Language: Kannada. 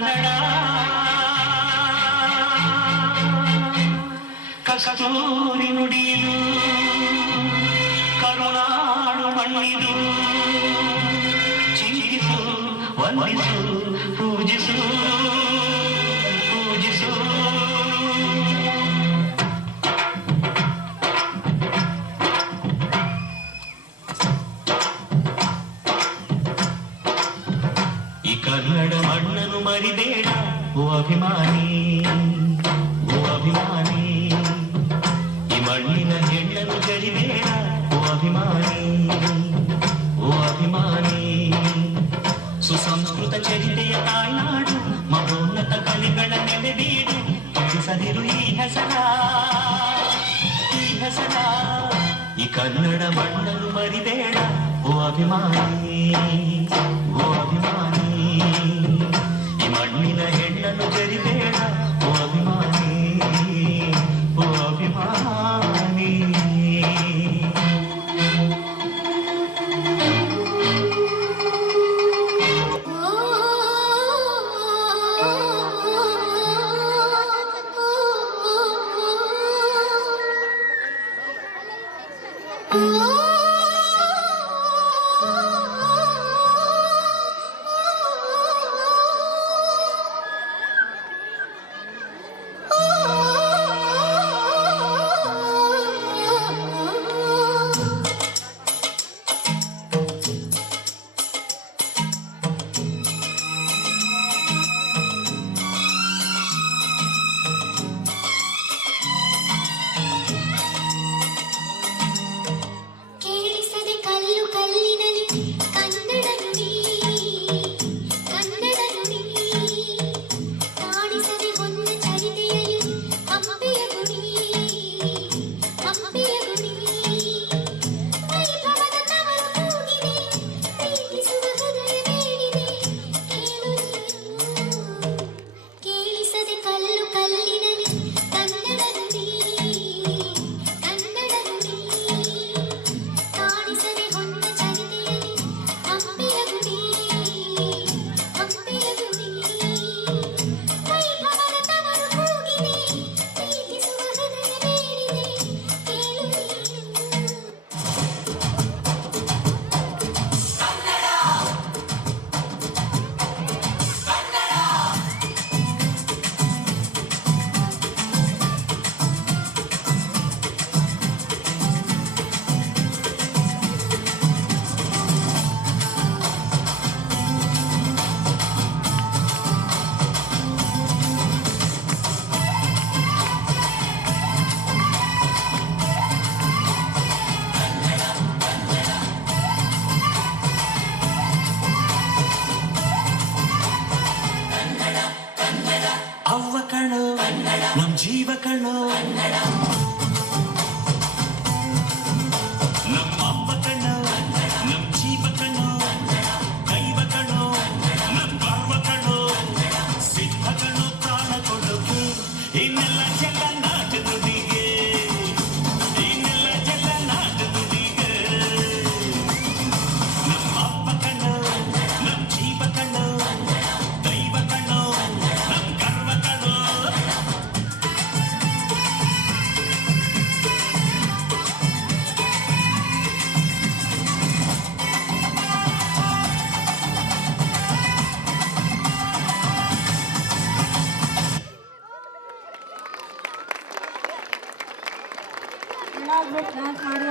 ಕನ್ನಡ ಕಸ್ತೂರಿ ನುಡಿಯಲು ಕರುನಾಡು ಮಣ್ಣಿದು ಚಿಂತಿಸು ವಂದಿಸು ಪೂಜಿಸು ಪೂಜಿಸು ಈ ಕನ್ನಡ ಮಣ್ಣನ್ನು ಮರಿಬೇಡ ಓ ಅಭಿಮಾನಿ ಓ ಅಭಿಮಾನಿ ಈ ಮಣ್ಣಿನ ಹೆಣ್ಣನ್ನು ಜರಿಬೇಡ ಓ ಅಭಿಮಾನಿ ಓ ಅಭಿಮಾನಿ ಸುಸಂಸ್ಕೃತ ಚರಿತೆಯ ತಾಯ್ನಾಡು ಮಹೋನ್ನತ ಕಲೆಗಳ ನೆಲೆಬೀಡು ಉಳಿಸದಿರು ಈ ಹೆಸರ ಈ ಕನ್ನಡ ಮಣ್ಣನ್ನು ಮರಿಬೇಡ ಓ ಅಭಿಮಾನಿ ಓ ಅಭಿಮಾನಿ ಈ ಮಣ್ಣಿನ ಹೆಣ್ಣನ್ನು ಜರಿಬೇಡ ಓ ಅಭಿಮಾನಿ ಓ ಅಭಿಮಾನಿ ಅವ್ವ ಕಣೋ ನಮ್ ಜೀವ ಕಣೋ ನಮ್ಮ ಅವ್ವ ಕಣೋ ನಮ್ ಜೀವ ಕಣೋ ದೈವ ಕಣೋ ನಮ್ ಗರ್ವ ಕಣೋ ಸಿದ್ಧ ಕಣೋ ಪ್ರಾಣ ಕೊಡೋಕೆ ಇನ್ನೆಲ್ಲ ಜಲ ನಾಡು ನುಡಿಗೆ ಇನ್ನೆಲ್ಲ ಜಲ ನಾಡು ನುಡಿಗೆ ನಮ್ಮ ಅವ್ವ ಕಣೋ ನಮ್ ಜೀವ ಕಣೋ ದೈವ ಕಣೋ ನಮ್ ಗರ್ವ ಕಣೋ ಡ್ಯಾನ್ಸ್ ಮಾಡಿ